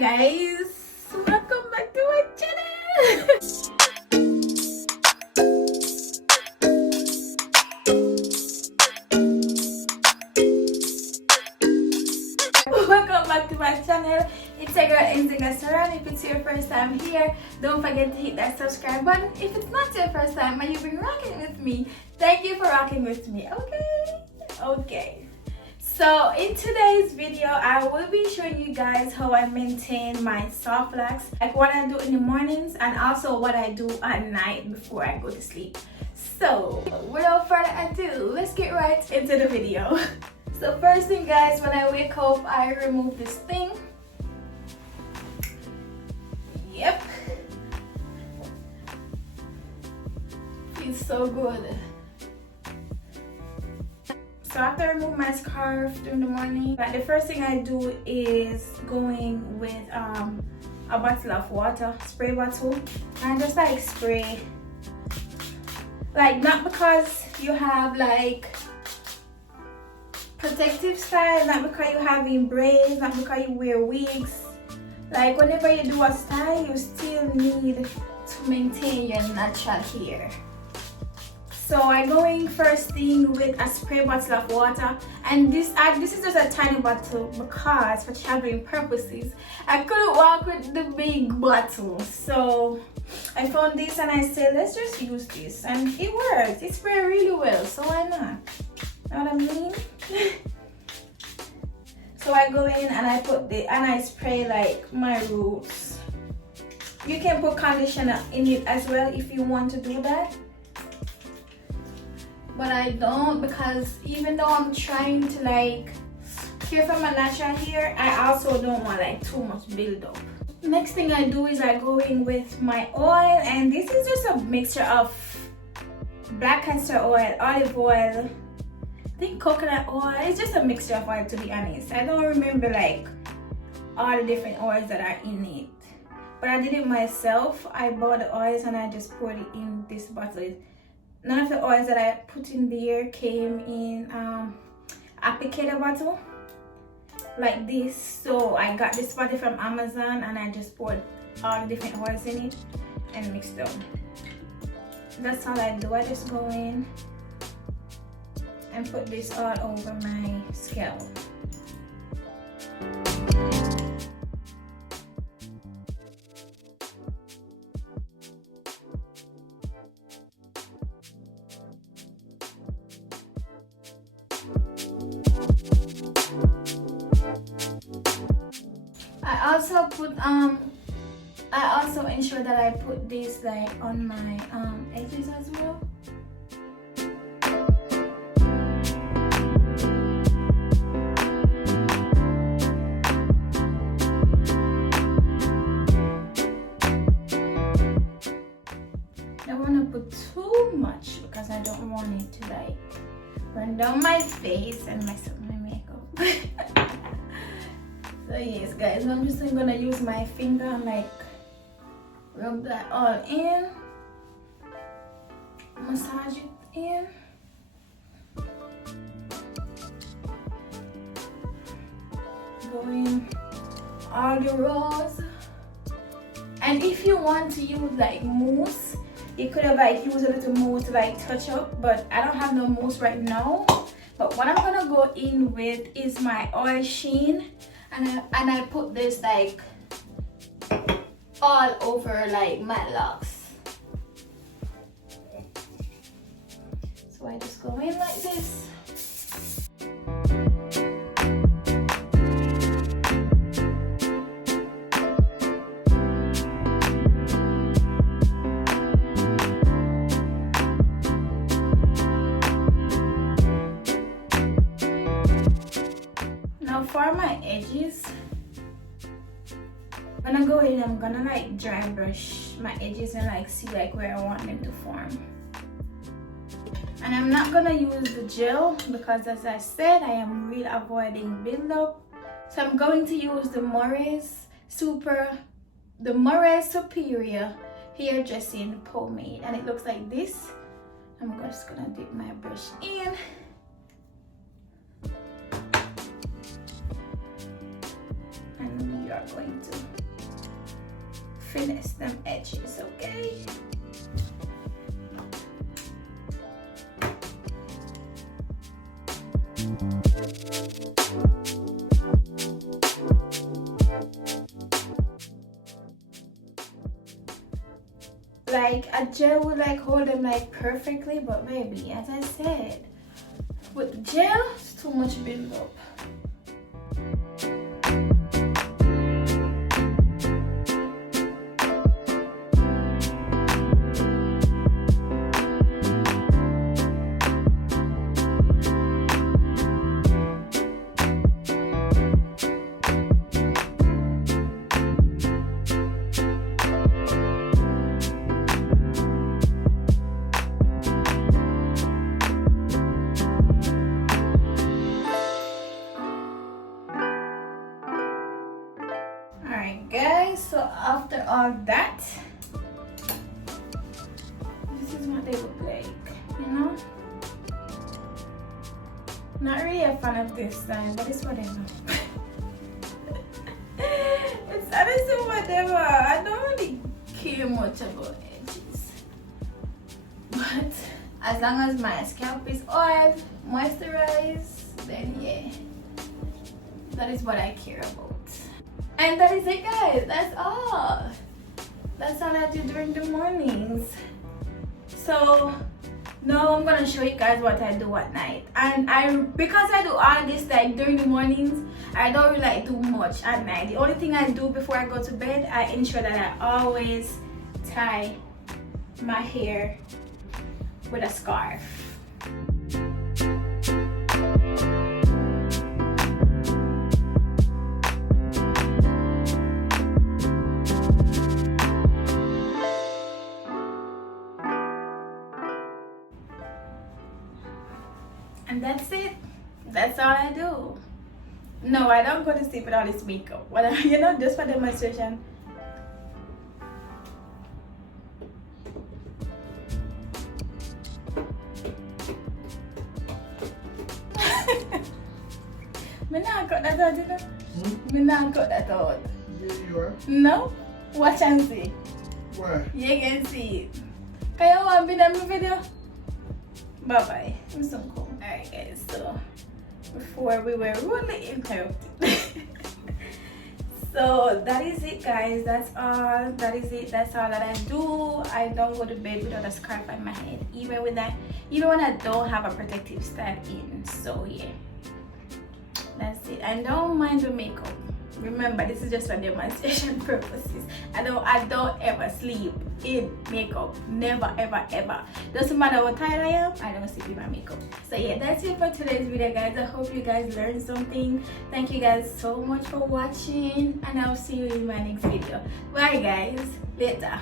Hi guys, welcome back to my channel. Welcome back to my channel. It's your girl Inziga. If it's your first time here, don't forget to hit that subscribe button. If it's not your first time and you've been rocking with me, thank you for rocking with me. Okay. So in today's video, I will be showing you guys how I maintain my soft locks, like what I do in the mornings and also what I do at night before I go to sleep. So without further ado, let's get right into the video. So first thing guys, when I wake up, I remove this thing. Yep. Feels so good. So after I remove my scarf during the morning, like the first thing I do is going with a bottle of water, spray bottle, and just like spray. Like not because you have like protective style, not because you have in braids, not because you wear wigs. Like whenever you do a style, you still need to maintain your natural hair. So I go in first thing with a spray bottle of water, and this is just a tiny bottle because for traveling purposes I couldn't walk with the big bottle. So I found this and I said let's just use this, and it works. It sprays really well, so why not? Know what I mean? So I go in and I spray like my roots. You can put conditioner in it as well if you want to do that. But I don't, because even though I'm trying to like care for my natural hair, I also don't want like too much buildup. Next thing I do is I go in with my oil, and this is just a mixture of black castor oil, olive oil, I think coconut oil. It's just a mixture of oil, to be honest. I don't remember like all the different oils that are in it, but I did it myself. I bought the oils and I just poured it in this bottle. None of the oils that I put in there came in applicator bottle like this. So I got this bottle from Amazon and I just poured all the different oils in it and mixed them. That's all I do. I just go in and put this all over my scalp. I also ensure that I put this like on my edges as well. I don't want to put too much because I don't want it to like run down my face and mess up my makeup. So yes guys, I'm just gonna use my finger and like rub that all in, massage it in. Go in all the rows. And if you want to use like mousse, you could have like used a little mousse to like touch up, but I don't have no mousse right now. But what I'm gonna go in with is my oil sheen. And I put this like all over like my locks. So I just go in like this. Now for my edges, when I go in, I'm gonna like dry brush my edges and like see like where I want them to form. And I'm not gonna use the gel because, as I said, I am really avoiding buildup. So I'm going to use the Moret's Superior Hair Dressing Pomade, and it looks like this. I'm just gonna dip my brush in. And you are going to finesse them edges, okay? Like a gel would like hold them like perfectly, but baby, as I said, with the gel, it's too much build up. Guys, so after all that, this is what they look like, you know. Not really a fan of this style, but it's whatever. It's honestly whatever. I don't really care much about edges, but as long as my scalp is oiled, moisturized, then yeah, that is what I care about. And that is it, guys. That's all. That's all I do during the mornings. So now I'm gonna show you guys what I do at night. And because I do all this like during the mornings, I don't really like do much at night. The only thing I do before I go to bed, I ensure that I always tie my hair with a scarf. And that's it. That's all I do. No, I don't go to sleep with all this makeup. Well, you know, just for demonstration. Me not cut that out, you know? Me not cut that out. Yeah, you are. No? Watch and see. Why? You can see it. Can you want to be in my video? Bye bye. I'm so cool. Alright guys, so before we were really interrupted. So that is it, guys. That's all. That is it. That's all that I do. I don't go to bed without a scarf on my head, even when I don't have a protective style in. So yeah, that's it. I don't mind the makeup. Remember, this is just for demonstration purposes. I don't ever sleep in makeup. Never, ever, ever. Doesn't matter what tired I am, I don't sleep in my makeup. So yeah, that's it for today's video, guys. I hope you guys learned something. Thank you guys so much for watching, and I'll see you in my next video. Bye guys. Later.